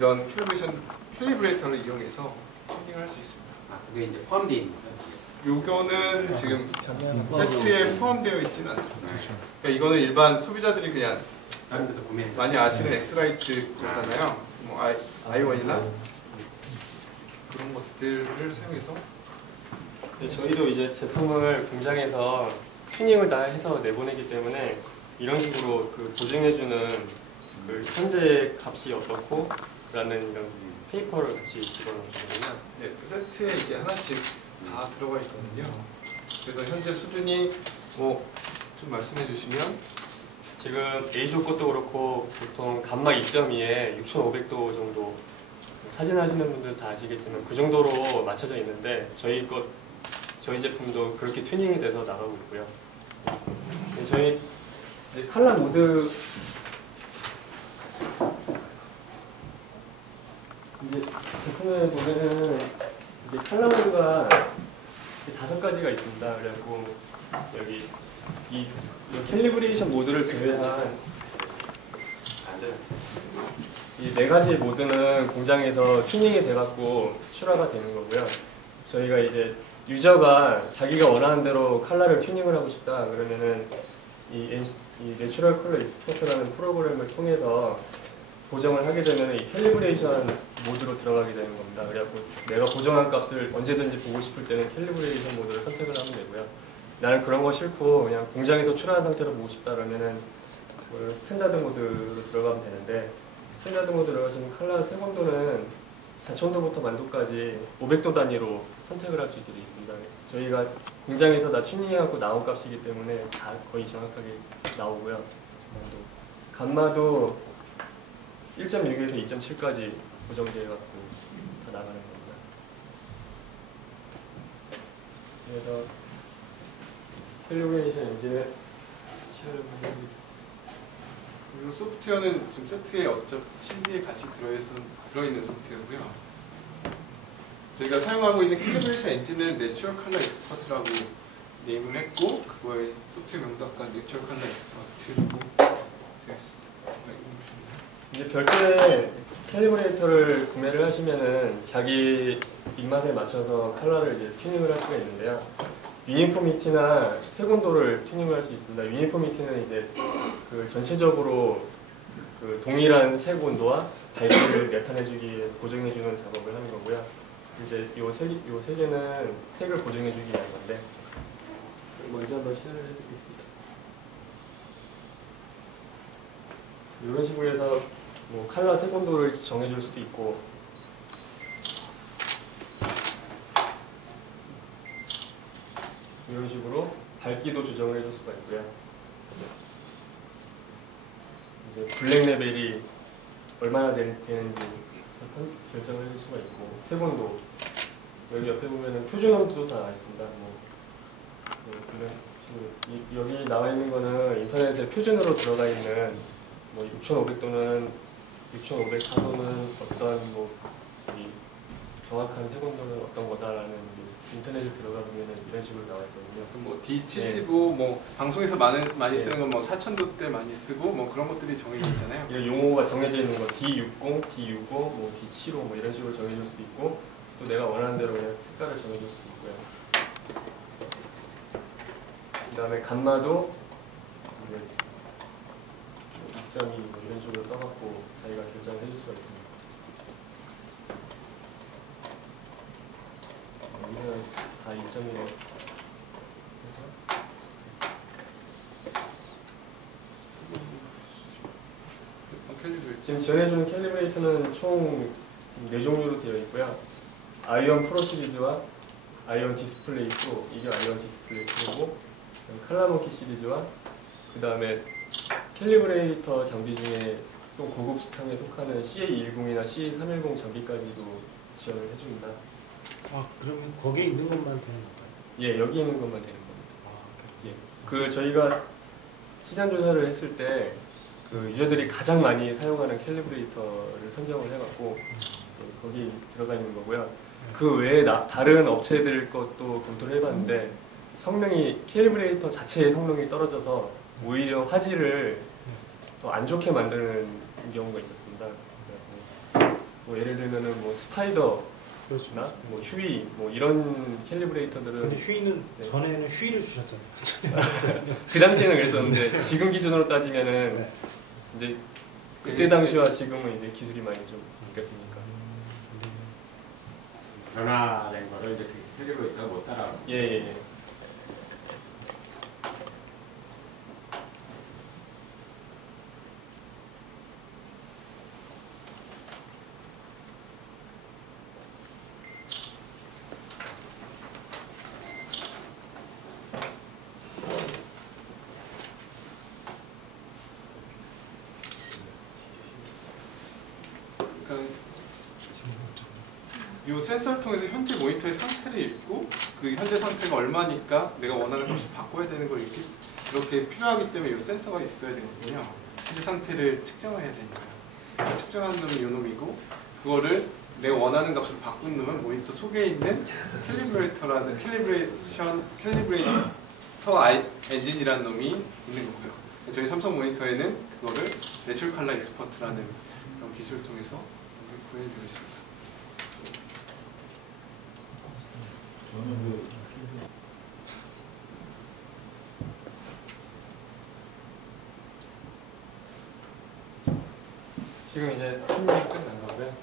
이런 캘리브레이터를 이용해서 튜닝을 할 수 있습니다. 아, 그게 이제 포함되어 있는 거예요? 요거는 지금 세트에 포함되어 있지는 않습니다. 그러니까 이거는 일반 소비자들이 그냥 다른 데서 구매 많이 아시는 엑스라이트 그렇잖아요. 뭐 i1이나 그런 것들을 사용해서 네, 저희도 이제 제품을 공장에서 튜닝을 다 해서 내보내기 때문에 이런 식으로 그 보증해주는 그 현재 값이 어떻고 라는 이런 페이퍼를 같이 집어넣으시거든요. 네, 그 세트에 이게 하나씩 다 들어가 있거든요. 그래서 현재 수준이 뭐 좀 말씀해 주시면 지금 A조 것도 그렇고 보통 감마 2.2에 6500도 정도 사진 하시는 분들 다 아시겠지만 그 정도로 맞춰져 있는데 저희 제품도 그렇게 튜닝이 돼서 나가고 있고요. 네, 저희 이제 칼라 모드 이제 제품에 보면은 이제 칼라 모드가 5가지가 있습니다. 그래갖고 여기 이 캘리브레이션 모드를 제외한 이 4가지 모드는 공장에서 튜닝이 돼갖고 출하가 되는 거고요. 저희가 이제 유저가 자기가 원하는 대로 컬러를 튜닝을 하고 싶다 그러면은 이 내추럴 컬러 익스퍼트라는 프로그램을 통해서 보정을 하게 되면 이 캘리브레이션 모드로 들어가게 되는 겁니다. 그래갖고 내가 보정한 값을 언제든지 보고 싶을 때는 캘리브레이션 모드를 선택을 하면 되고요. 나는 그런 거 싫고 그냥 공장에서 출하한 상태로 보고 싶다 그러면은 그 스탠다드 모드로 들어가면 되는데, 스탠다드 모드 들어가시면 컬러 색온도는 4000도부터 1000도까지 500도 단위로 선택을 할 수 있게 되어 있습니다. 저희가 공장에서 다 튜닝해갖고 나온 값이기 때문에 다 거의 정확하게 나오고요. 감마도 1.6에서 2.7까지 고정되어갖고 다 나가는 겁니다. 그래서 캘리브레이션 엔진을 시연을 해드리겠습니다. 이 소프트웨어는 지금 세트에 CD에 같이 들어있는 소프트웨어고요. 저희가 사용하고 있는 캘리브레이션 엔진을 내추럴 컬러 익스퍼트라고 네임을 했고, 그거의 소프트웨어 명도 아까 내추럴 컬러 익스퍼트라고 되어 있습니다. 이제 별도의 캘리브레이터를 구매를 하시면은 자기 입맛에 맞춰서 컬러를 이제 튜닝을 할 수가 있는데요. 유니포미티나 색온도를 튜닝을 할 수 있습니다. 유니포미티는 이제 그 전체적으로 그 동일한 색 온도와 밝기를 나타내주기에 보정해주는 작업을 하는 거고요. 이제 요 세 개는 색을 보정해주기 위한 건데, 먼저 한번 시연을 해드리겠습니다. 이런 식으로 해서 뭐 컬러 색 온도를 정해줄 수도 있고, 이런 식으로 밝기도 조정을 해줄 수가 있고요. 이제 블랙 레벨이 얼마나 되는지 결정을 해줄 수가 있고, 색온도 여기 옆에 보면은 표준 온도도 다 나와 있습니다. 여기 나와 있는 거는 인터넷에 표준으로 들어가 있는 뭐 6500도는 6504도는 어떤 뭐 정확한 색온도는 어떤 거다라는 인터넷에 들어가 보면 이런 식으로 나와 있거든요. 뭐 D75 뭐 방송에서 많이 쓰는 건 뭐 4000도 때 많이 쓰고 뭐 그런 것들이 정해져 있잖아요. 이런 용어가 정해져 있는 거 D60, D65, 뭐 D75 뭐 이런 식으로 정해줄 수도 있고, 또 내가 원하는 대로 그냥 색깔을 정해줄 수도 있고요. 그다음에 감마도 2.2 뭐 이런 식으로 써갖고 자기가 결정을 해줄 수가 있습니다. 여기는 다 2.1로 해서 지금 지원해주는 캘리브레이터는 총 4종류로 되어 있고요. 아이온 프로 시리즈와 아이온 디스플레이 프로, 이게 아이온 디스플레이 프로고, 칼라모키 시리즈와 그 다음에 캘리브레이터 장비 중에 또 고급 수평에 속하는 CA210이나 CA310 장비까지도 지원을 해줍니다. 아, 그러면 거기에 있는 것만 되는 건가요? 예, 여기 있는 것만 되는 겁니다. 아, 예, 그 저희가 시장 조사를 했을 때 그 유저들이 가장 많이 사용하는 캘리브레이터를 선정을 해갖고 거기 들어가 있는 거고요. 그 외에 다른 업체들 것도 검토를 해봤는데 성능이 캘리브레이터 자체의 성능이 떨어져서 오히려 화질을 더 안 좋게 만드는 경우가 있었습니다. 뭐 예를 들면은 뭐 스파이더나 그렇죠. 뭐 휴이 뭐 이런 캘리브레이터들은 근데 휴이는 네. 전에는 휴이를 주셨잖아요. 그 당시에는 그랬었는데 지금 기준으로 따지면은 네. 이제 그때 당시와 지금은 이제 기술이 많이 좀 바뀌었으니까. 변화된 거를 이제 캘리브레이터가 못 따라. 예. 그러니까 이 센서를 통해서 현재 모니터의 상태를 읽고 그 현재 상태가 얼마니까 내가 원하는 값을 바꿔야 되는 걸 이렇게 필요하기 때문에 이 센서가 있어야 되거든요. 현재 상태를 측정을 해야 되니까요. 그래서 측정하는 놈이 이 놈이고 그거를 내가 원하는 값으로 바꾼 놈은 모니터 속에 있는 캘리브레이터라는 캘리브레이터 엔진이라는 놈이 있는 거고요. 저희 삼성 모니터에는 그거를 내추럴 컬러 익스퍼트라는 그런 기술을 통해서 구현되고 있습니다. 지금 이제 튜닝이 끝난 거고요.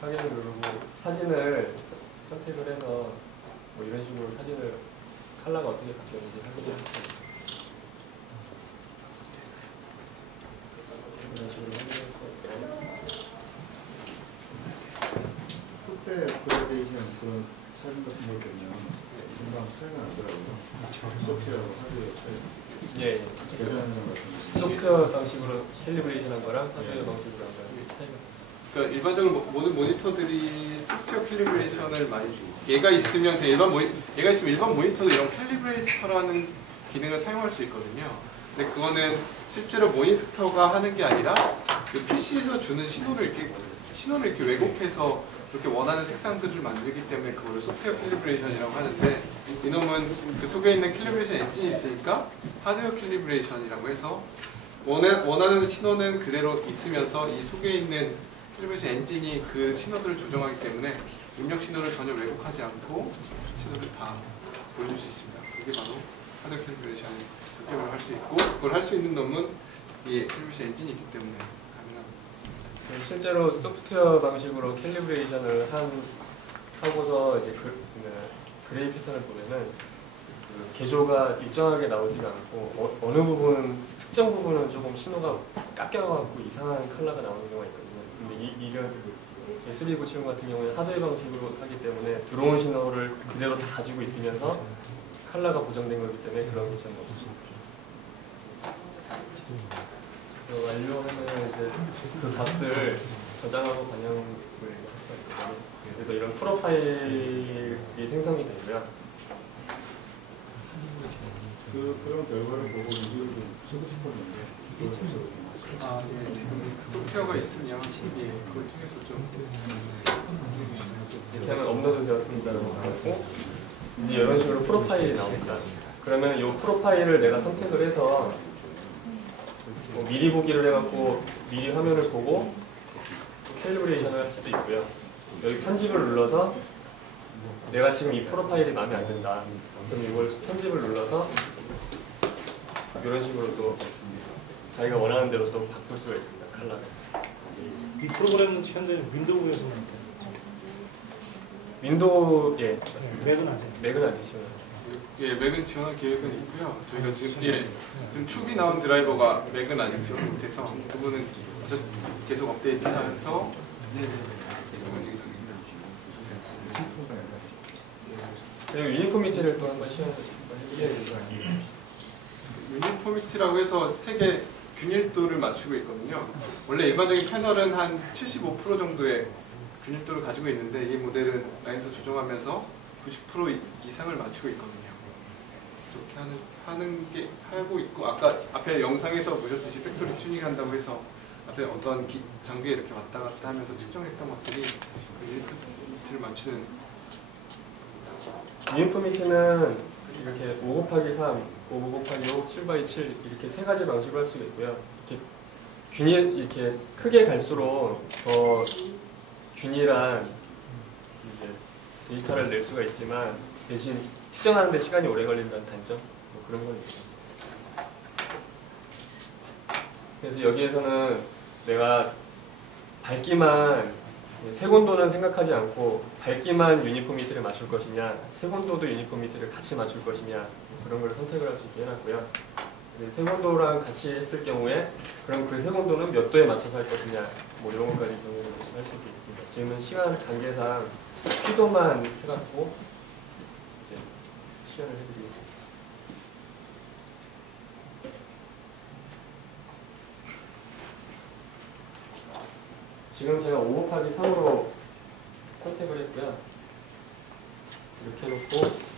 확인을 누르고 사진을 선택을 해서 뭐 이런 식으로 사진을 컬러가 어떻게 바뀌었는지 확인을 할 수 있어요. 이런 식으로 확인할 수 있고요. 그때 그레데이션 그런 사진 같은 거 보면 금방 차이가 나더라고요. 소프트웨어 하드웨어 차이. 예. 계산하는 것 같은 소프트웨어 방식으로 캘리브레이션 한 거랑 하드웨어 방식으로 한 거랑 차이가. 그러니까 일반적으로 모든 모니터들이 소프트웨어 캘리브레이션을 많이 주고 얘가 있으면 일반 모니터도 이런 캘리브레이터라는 기능을 사용할 수 있거든요. 근데 그거는 실제로 모니터가 하는 게 아니라 그 PC에서 주는 신호를 이렇게 왜곡해서 그렇게 원하는 색상들을 만들기 때문에 그거를 소프트웨어 캘리브레이션이라고 하는데 이놈은 그 속에 있는 캘리브레이션 엔진이 있으니까 하드웨어 캘리브레이션이라고 해서 원하는 신호는 그대로 있으면서 이 속에 있는 캘리브레이션 엔진이 그 신호들을 조정하기 때문에 입력 신호를 전혀 왜곡하지 않고 신호를 다 보여줄 수 있습니다. 그게 바로 하드웨어 캘리브레이션을 적용을 할 수 있고 그걸 할 수 있는 놈은 이 캘리브레이션 엔진이 있기 때문에 가능합니다. 실제로 소프트웨어 방식으로 캘리브레이션을 하고서 이제 그레이 패턴을 보면은 그 개조가 일정하게 나오지가 않고 어느 부분 특정 부분은 조금 신호가 깎여갖고 이상한 컬러가 나오는 경우가 있거든요. 근데 이런 S297 같은 경우는 하드웨어 방식으로 하기 때문에 들어온 신호를 그대로 다 가지고 있으면서 컬러가 보정된 거기 때문에 그런 게 전혀 없습니다. 그래서 완료하면 이제 그 값을 저장하고 반영을 할 수가 있거든요. 그래서 이런 프로파일이 생성이 되고요. 그런 결과를 보고 인지를 좀 쓰고 싶었는데 그걸 좀 그 소프트웨어가 있으면 그걸 통해서 좀 이렇게 하면 업로드 되었습니다라고 나오고 이제 이런 식으로 프로파일이 나옵니다. 그러면 이 프로파일을 내가 선택을 해서 뭐 미리 보기를 해갖고 미리 화면을 보고 캘리브레이션을 할 수도 있고요. 여기 편집을 눌러서 내가 지금 이 프로파일이 마음에 안 든다. 그럼 이걸 편집을 눌러서 이런 식으로 또 자기가 원하는 대로 또 바꿀 수가 있습니다. 컬러를. 이 프로그램은 현재 윈도우에서 윈도우 맥은 아직. 맥은 아직 지원. 맥은 지원할 계획은 있고요. 저희가 지금 초기 나온 드라이버가 맥은 아직 지원 못해서 그거는 계속 업데이트해서 그리고 유니포미티를 또 한번 시연해주실까요? 유니포미티라고 해서 색의 균일도를 맞추고 있거든요. 원래 일반적인 패널은 한 75% 정도의 균일도를 가지고 있는데 이 모델은 라인에서 조정하면서 90% 이상을 맞추고 있거든요. 이렇게 하고 있고 아까 앞에 영상에서 보셨듯이 팩토리 튜닝 한다고 해서 앞에 어떤 장비에 이렇게 왔다 갔다 하면서 측정했던 것들이 그 유니포미티를 맞추는 유니포미티는 이렇게 5 곱하기 3, 5 곱하기 5, 7 바이 7 이렇게 세 가지 방식으로 할 수가 있고요. 이렇게 균이 이렇게 크게 갈수록 더 균일한 이제 데이터를 낼 수가 있지만 대신 측정하는 데 시간이 오래 걸린다는 단점 뭐 그런 건 있어요. 그래서 여기에서는 내가 밝기만 색온도는 생각하지 않고 밝기만 유니포미티를 맞출 것이냐 색온도도 유니포미티를 같이 맞출 것이냐 뭐 그런 걸 선택을 할 수 있게 해놨고요. 색온도랑 같이 했을 경우에 그럼 그 색온도는 몇 도에 맞춰서 할 것이냐 뭐 이런 것까지 정해서 할 수 있겠습니다. 지금은 시간 단계상 T도만 해갖고 이제 시연을 해드리겠습니다. 지금 제가 5 곱하기 3으로 선택을 했고요. 이렇게 해놓고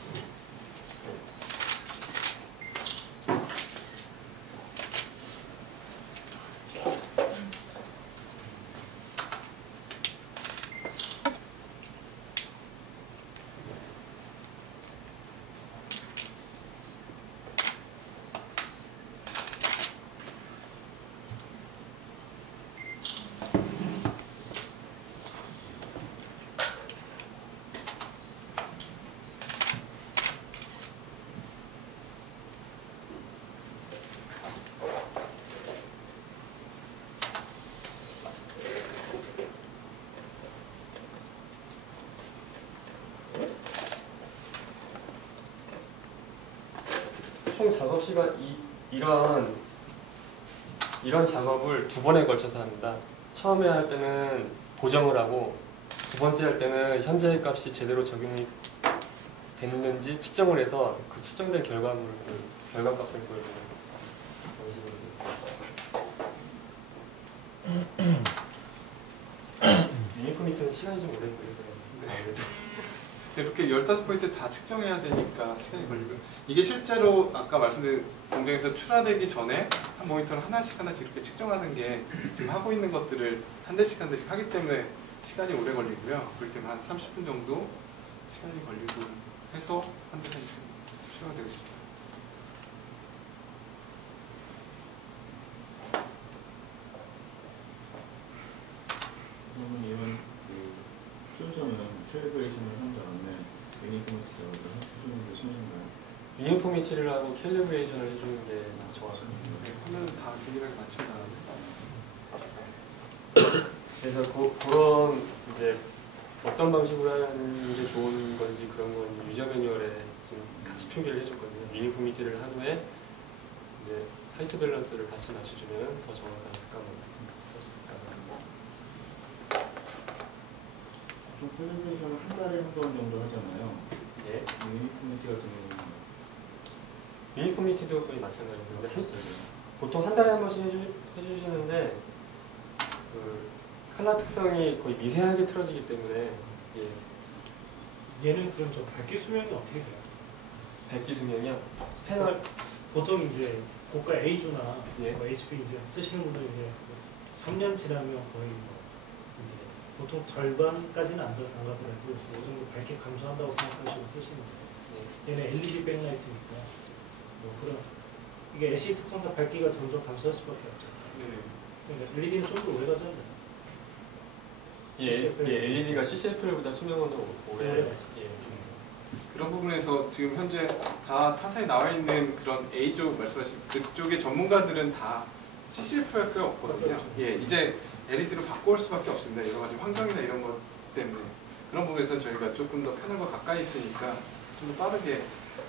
총 작업 시간 이런 작업을 2번에 걸쳐서 합니다. 처음에 할 때는 보정을 하고 두 번째 할 때는 현재 값이 제대로 적용이 됐는지 측정을 해서 그 측정된 결과값을 보여주는 방식입니다. 유니포미티는 시간이 좀 오래 걸리더라고요. 이렇게 15포인트 다 측정해야 되니까 시간이 걸리고요. 이게 실제로 아까 말씀드린 공장에서 출하되기 전에 한 모니터를 하나씩 이렇게 측정하는 게 지금 하고 있는 것들을 한 대씩 하기 때문에 시간이 오래 걸리고요. 그렇기 때문에 한 30분 정도 시간이 걸리고 해서 한 대씩 출하가 되고 있습니다. 그러면 이런 그 순서는 캘리브레이션을 한 다음에 유니포미티 작업을 해주는 게 순서인가요? 유니포미티를 하고 캘리브레이션을 해주는 게 정확합니다. 화면은 다 균일하게 맞춘 다음에 그래서 그런 이제 어떤 방식으로 하는 게 좋은 건지 그런 건 유저 매뉴얼에 지금 같이 표기를 해줬거든요. 유니포미티를 한 후에 이제 화이트 밸런스를 같이 맞춰주면 더 정확한 색감을 할 수 있다. 보통 캘리브레이션을 한 달에 한 번 정도 하잖아요. 예. 유니포미티 같은 경우는 유니포미티도 거의 마찬가지인데 보통 한 달에 한 번씩 해주시는데 그 컬러 특성이 거의 미세하게 틀어지기 때문에 얘는 그럼 저 밝기 수명이 어떻게 돼요? 밝기 수명이요. 패널 보통 이제 고가 A조나 예. 뭐 HP 이제 쓰시는 분들 이제 3년 지나면 거의 뭐 이제 보통 절반까지는 안 가더라도 그 정도 밝기 감소한다고 생각하시고 쓰시는 거예요. 얘는 LED 백라이트니까 뭐 그런 이게 LCD 특성상 밝기가 점점 감소할 수밖에 없죠. 네. 그러니까 LED는 좀 더 오래 가잖아요. LED가 CCFL보다 수명은 더 오래. 오래 가죠. 예. 그런 부분에서 지금 현재 다 타사에 나와 있는 그런 A조 말씀하신 그쪽의 전문가들은 다 CCF가 꽤 없거든요. 예, 이제 LED로 바꿀 수밖에 없습니다. 여러 가지 환경이나 이런 것 때문에 그런 부분에서 저희가 조금 더 패널과 가까이 있으니까 좀 더 빠르게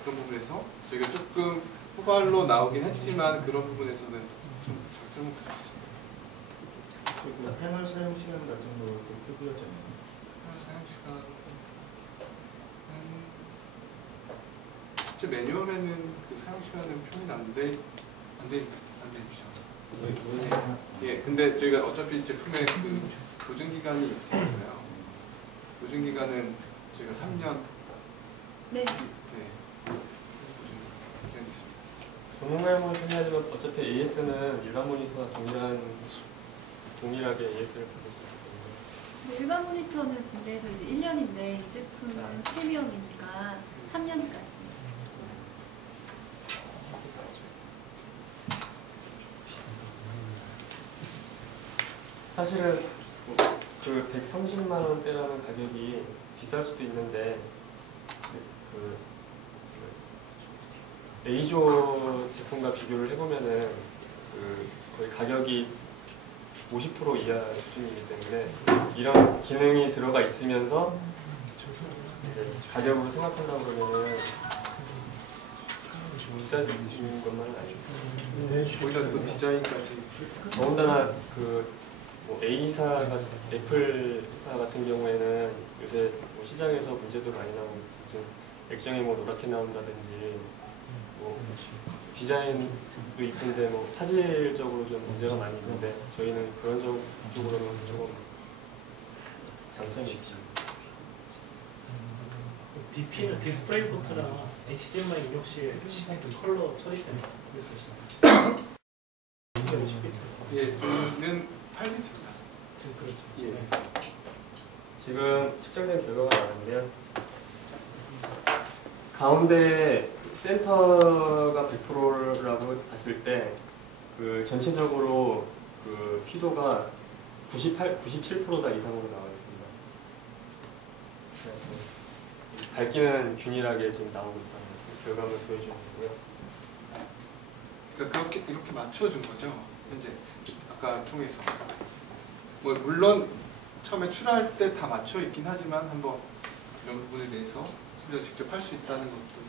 그런 부분에서 저희가 조금 후발로 나오긴 했지만 그런 부분에서는 좀 장점을 가지고 있습니다. 그 패널 사용 시간 같은 거 그렇게 표기하잖아요. 패널 사용 시간 실제 매뉴얼에는 그 사용 시간은 표현이 안 되죠. 예, 근데 저희가 어차피 제품에 그 보증 기간이 있어서요. 보증 기간은 저희가 3년. 네. 네. 보증 기간이 있습니다. 전문가용을 생각하지만 어차피 AS는 일반 모니터와 동일하게 AS를 받을 수 있기 때문에 일반 모니터는 군대에서 이제 1년인데 이 제품은 프리미엄이니까 3년까지. 사실은 그 130만 원대라는 가격이 비쌀 수도 있는데 그 A조 제품과 비교를 해보면은 그 거의 가격이 50% 이하 수준이기 때문에 이런 기능이 들어가 있으면서 이제 가격으로 생각한다고 그러면은 비싼 것만은 아니죠. 거기다 또 디자인까지. 더군다나 뭐 A사가 애플사 같은 경우에는 요새 뭐 시장에서 문제도 많이 나오고 무슨 액정이 뭐 노랗게 나온다든지 뭐 디자인도 이쁜데 뭐 화질적으로 좀 문제가 많이 있는데 저희는 그런 쪽으로는 조금 장점이 있죠. DP는 디스플레이 포트랑 HDMI 입력 시에 컬러 처리 때문에 그랬었어요. 예, 저희는 8비트입니다. 지금 그렇죠. 예. 지금 측정된 결과가 나왔는데요. 가운데 센터가 100%라고 봤을 때 그 전체적으로 그 피도가 97%다 이상으로 나와 있습니다. 그래서 밝기는 균일하게 지금 나오고 있다는 결과물 보여주는 거고요. 그러니까 그렇게 이렇게 맞춰준 거죠. 현재 아까 통해서. 뭐 물론 처음에 출하할 때 다 맞춰 있긴 하지만 한번 이런 부분에 대해서 심지어 직접 할 수 있다는 것도